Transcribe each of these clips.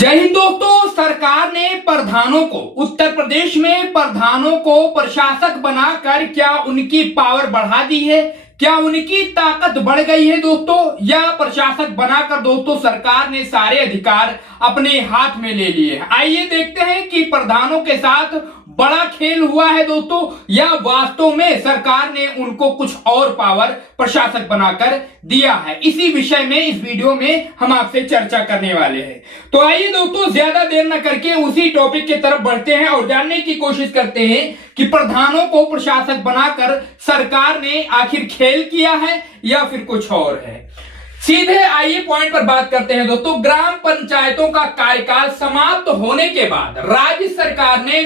जय हिंद दोस्तों। सरकार ने प्रधानों को, उत्तर प्रदेश में प्रधानों को प्रशासक बनाकर क्या उनकी पावर बढ़ा दी है, क्या उनकी ताकत बढ़ गई है दोस्तों, या प्रशासक बनाकर दोस्तों सरकार ने सारे अधिकार अपने हाथ में ले लिए हैं। आइए देखते हैं कि प्रधानों के साथ बड़ा खेल हुआ है दोस्तों, या वास्तव में सरकार ने उनको कुछ और पावर प्रशासक बनाकर दिया है। इसी विषय में इस वीडियो में हम आपसे चर्चा करने वाले हैं। तो आइए दोस्तों, ज्यादा देर न करके उसी टॉपिक की तरफ बढ़ते हैं और जानने की कोशिश करते हैं कि प्रधानों को प्रशासक बनाकर सरकार ने आखिर खेल किया है या फिर कुछ और है। सीधे आइए पॉइंट पर बात करते हैं दोस्तों। ग्राम पंचायतों का कार्यकाल समाप्त होने के बाद राज्य सरकार ने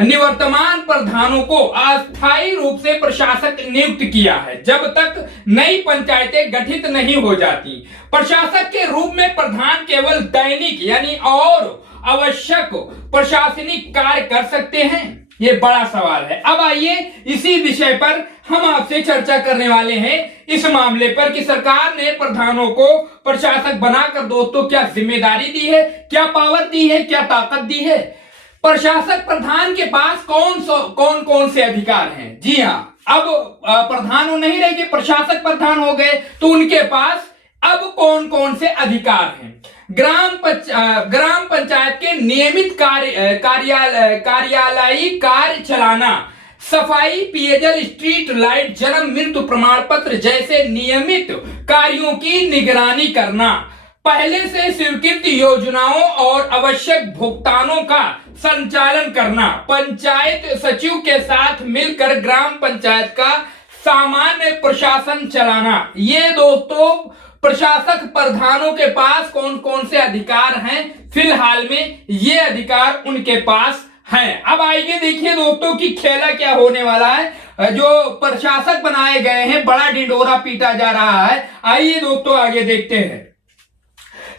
निवर्तमान प्रधानों को अस्थायी रूप से प्रशासक नियुक्त किया है, जब तक नई पंचायतें गठित नहीं हो जाती। प्रशासक के रूप में प्रधान केवल दैनिक यानी और आवश्यक प्रशासनिक कार्य कर सकते हैं, ये बड़ा सवाल है। अब आइए इसी विषय पर हम आपसे चर्चा करने वाले हैं, इस मामले पर कि सरकार ने प्रधानों को प्रशासक बनाकर दोस्तों क्या जिम्मेदारी दी है, क्या पावर दी है, क्या ताकत दी है। प्रशासक प्रधान के पास कौन कौन से अधिकार हैं? जी हाँ, अब प्रधान नहीं रह गए, प्रशासक प्रधान हो गए, तो उनके पास अब कौन कौन से अधिकार हैं। ग्राम पंचायत के नियमित कार्यालयी कार्य चलाना, सफाई, पेयजल, स्ट्रीट लाइट, जन्म मृत्यु प्रमाण पत्र जैसे नियमित कार्यों की निगरानी करना, पहले से स्वीकृत योजनाओं और आवश्यक भुगतानों का संचालन करना, पंचायत सचिव के साथ मिलकर ग्राम पंचायत का सामान्य प्रशासन चलाना। ये दोस्तों प्रशासक प्रधानों के पास कौन कौन से अधिकार हैं, फिलहाल में ये अधिकार उनके पास हैं। अब आइए देखिए दोस्तों कि खेला क्या होने वाला है। जो प्रशासक बनाए गए हैं, बड़ा ढिंढोरा पीटा जा रहा है। आइए दोस्तों आगे देखते हैं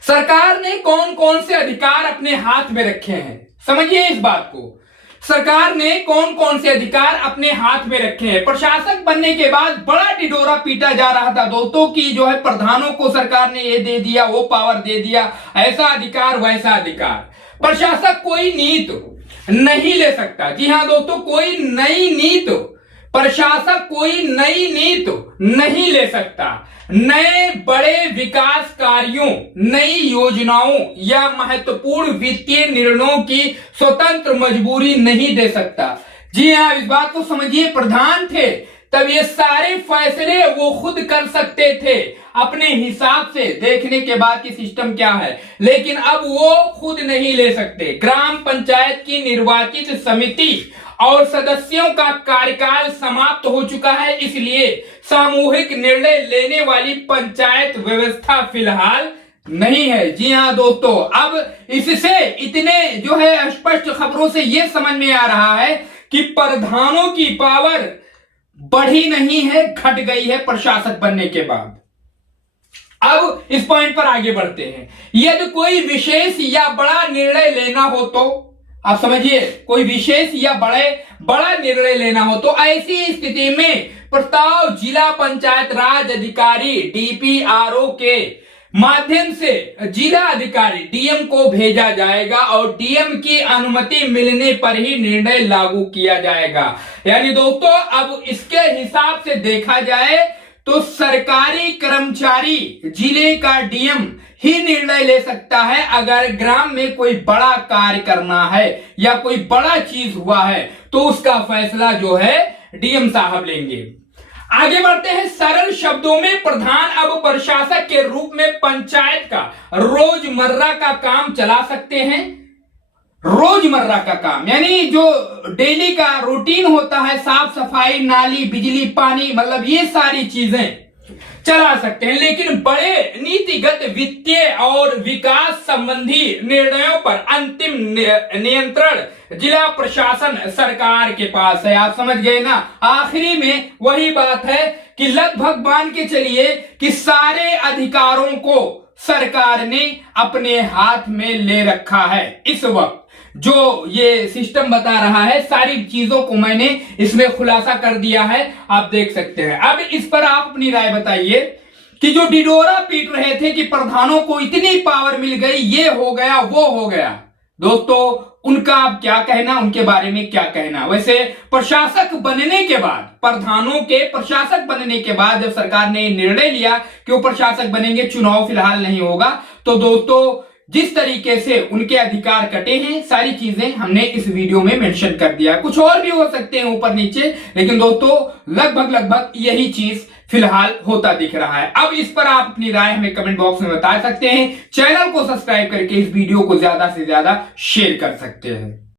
सरकार ने कौन कौन से अधिकार अपने हाथ में रखे हैं। समझिए इस बात को, सरकार ने कौन कौन से अधिकार अपने हाथ में रखे हैं। प्रशासक बनने के बाद बड़ा ढिंढोरा पीटा जा रहा था दोस्तों कि जो है प्रधानों को सरकार ने ये दे दिया, वो पावर दे दिया, ऐसा अधिकार वैसा अधिकार। प्रशासक कोई नीति नहीं ले सकता। जी हाँ दोस्तों, कोई नई नीति, प्रशासक कोई नई नीति नहीं ले सकता। नए बड़े विकास कार्यों, नई योजनाओं या महत्वपूर्ण वित्तीय निर्णयों की स्वतंत्र मंजूरी नहीं दे सकता। जी हाँ, इस बात को समझिए, प्रधान थे तब ये सारे फैसले वो खुद कर सकते थे अपने हिसाब से, देखने के बाद कि सिस्टम क्या है, लेकिन अब वो खुद नहीं ले सकते। ग्राम पंचायत की निर्वाचित समिति और सदस्यों का कार्यकाल समाप्त हो चुका है, इसलिए सामूहिक निर्णय लेने वाली पंचायत व्यवस्था फिलहाल नहीं है। जी हाँ दोस्तों, अब इससे इतने जो है स्पष्ट खबरों से यह समझ में आ रहा है कि प्रधानों की पावर बढ़ी नहीं है, घट गई है प्रशासक बनने के बाद। अब इस पॉइंट पर आगे बढ़ते हैं। यदि कोई विशेष या बड़ा निर्णय लेना हो तो, आप समझिए, कोई विशेष या बड़ा निर्णय लेना हो तो ऐसी स्थिति में प्रस्ताव जिला पंचायत राज अधिकारी डीपीआरओ के माध्यम से जिला अधिकारी डीएम को भेजा जाएगा और डीएम की अनुमति मिलने पर ही निर्णय लागू किया जाएगा। यानी दोस्तों अब इसके हिसाब से देखा जाए तो सरकारी कर्मचारी, जिले का डीएम ही निर्णय ले सकता है अगर ग्राम में कोई बड़ा कार्य करना है या कोई बड़ा चीज हुआ है, तो उसका फैसला जो है डीएम साहब लेंगे। आगे बढ़ते हैं। सरल शब्दों में प्रधान अब प्रशासक के रूप में पंचायत का रोजमर्रा का काम चला सकते हैं। रोजमर्रा का काम यानी जो डेली का रूटीन होता है, साफ सफाई, नाली, बिजली, पानी, मतलब ये सारी चीजें चला सकते हैं, लेकिन बड़े नीतिगत, वित्तीय और विकास संबंधी निर्णयों पर अंतिम नियंत्रण जिला प्रशासन सरकार के पास है। आप समझ गए ना, आखिरी में वही बात है कि लगभग मान के चलिए कि सारे अधिकारों को सरकार ने अपने हाथ में ले रखा है। इस वक्त जो ये सिस्टम बता रहा है, सारी चीजों को मैंने इसमें खुलासा कर दिया है, आप देख सकते हैं। अब इस पर आप अपनी राय बताइए कि जो डिडोरा पीट रहे थे कि प्रधानों को इतनी पावर मिल गई, ये हो गया वो हो गया। दोस्तों उनका अब क्या कहना, उनके बारे में क्या कहना। वैसे प्रशासक बनने के बाद, प्रधानों के प्रशासक बनने के बाद जब सरकार ने निर्णय लिया कि वो प्रशासक बनेंगे, चुनाव फिलहाल नहीं होगा, तो दोस्तों जिस तरीके से उनके अधिकार कटे हैं, सारी चीजें हमने इस वीडियो में मेंशन कर दिया। कुछ और भी हो सकते हैं ऊपर नीचे, लेकिन दोस्तों लगभग यही चीज फिलहाल होता दिख रहा है। अब इस पर आप अपनी राय हमें कमेंट बॉक्स में बता सकते हैं। चैनल को सब्सक्राइब करके इस वीडियो को ज्यादा से ज्यादा शेयर कर सकते हैं।